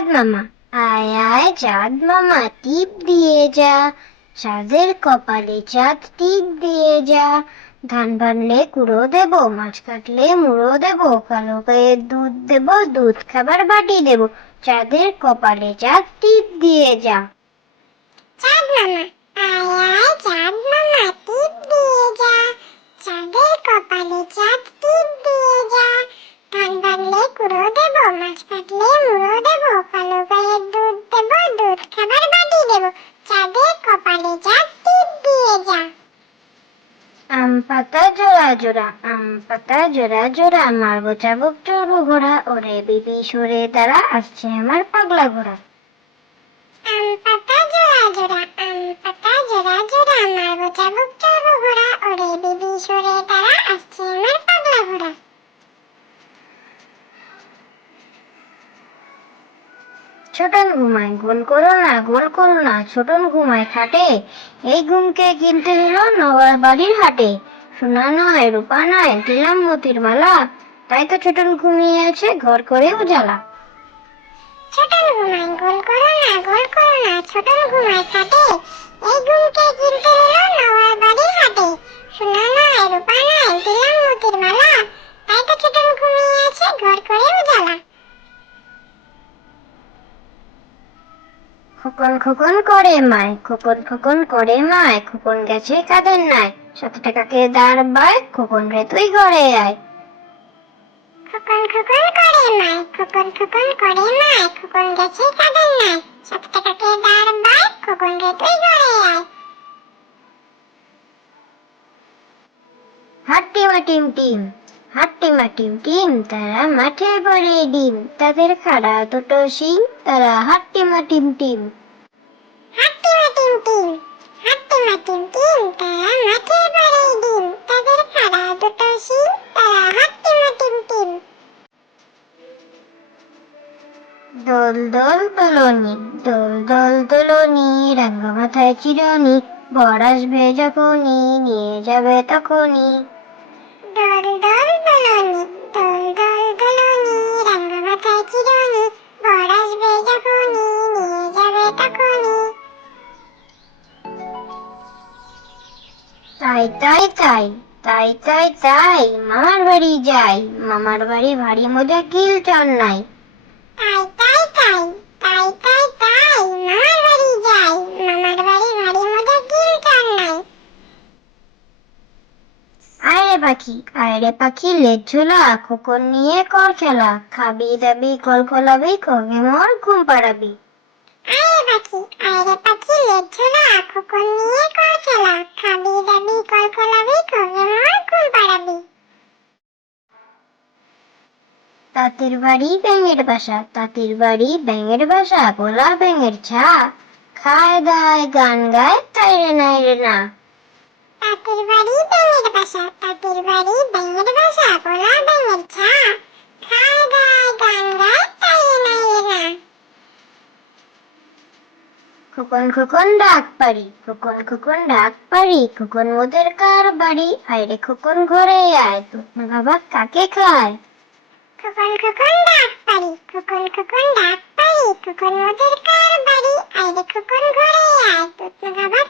চাঁদ মামা আয় আয় চাঁদ মামা টিপ দিয়ে যা চাঁদের কপালে চাঁদ টিপ দিয়ে যা ধান ভানলে কুড়ো দেব মাছ কাটলে মুড়ো দেব কালো গায়ে দুধ দেব দুধ খাবার বাটি দেব চাঁদের কপালে চাঁদ টিপ দিয়ে যা চাঁদ মামা আয় আয় চাঁদ মামা টিপ দিয়ে যা চাঁদের কপালে খাবার বাটি দেব কপালে যা টিপ দিয়ে যা আম পাতা জোড়া জোড়া আম পাতা জোড়া জোড়া মারবো চাবুক চড়বো ঘোড়া ওরে বিবি সরে তারা আসছে আমার পাগলা ঘোড়া ছোটন ঘুমায় গোল করো না গোল করো না ছোটন ঘুমায় খাটে এই ঘুমকে কিনতে দিল নবার বাড়ির হাটে সোনা নয় রূপা নয় দিলাম মতির মালা তাই তো ছোটন ঘুমিয়ে আছে ঘর করে উজালা ছোটন ঘুমায় গোল করো না গোল করো না ছোটন ঘুমায় খাটে খোকন খোকন করে মায় খোকন খোকন করে মায় খোকন গেছে কাদের নাই সত টাকা কে দাঁড় বায় খোকন রে তুই ঘরে আয় খোকন খোকন করে মায় খোকন খোকন করে মায় খোকন গেছে কাদের নাই সাত টাকাকে দাঁড় বায় খোকন রে তুই ঘরে আয় হাট্টি বা টিম টিম হাট্টিমা টিম টিম তারা মাঠে পরে ডিম তাদের খাড়া দুটো শিং তারা হাট্টিমা টিম টিম হাট্টিমা টিম টিম হাট্টিমা টিম টিম তারা মাঠে পড়ে ডিম তাদের খাড়া দুটো শিং তারা হাট্টিমা টিম টিম দোল দোল দোলনি দোল দোল দোলনি রাঙ্গ মাথায় চিরনি বর আসবে যখনই নিয়ে যাবে তখনই দোল তাই তাই তাই তাই তাই তাই মামার বাড়ি যাই মামার বাড়ি ভারী মজা কিলটন নাই নাই আরে পাখি আরে পাখি লেজ ঝোলা খোকন নিয়ে কর খেলা খাবি দাবি কল কলাবি কবে মোর ঘুম পাড়াবি আরে পাখি আরে পাখি লেজ ঝোলা খোকন নিয়ে কর খেলা খাবি তাঁতের বাড়ি ব্যাঙের বাসা তাঁতের বাড়ি ব্যাঙের বাসা গোলা ব্যাঙের ছা খায় দায় গান গায় তাই রে নাই রে না তাঁতের বাড়ি ব্যাঙের বাসা তাঁতের বাড়ি ব্যাঙের বাসা গোলা ব্যাঙের ছা রে না ডাক পারি খুকন খোকন ডাক পারি খোকন মোদের কার বাড়ি আয় রে খোকন ঘরে আয় তো বাবা কাকে খায় ここにくくんだったり、ここにくくんあったり、ここにおでるかるばり、あいでここるごれや、とつがばっ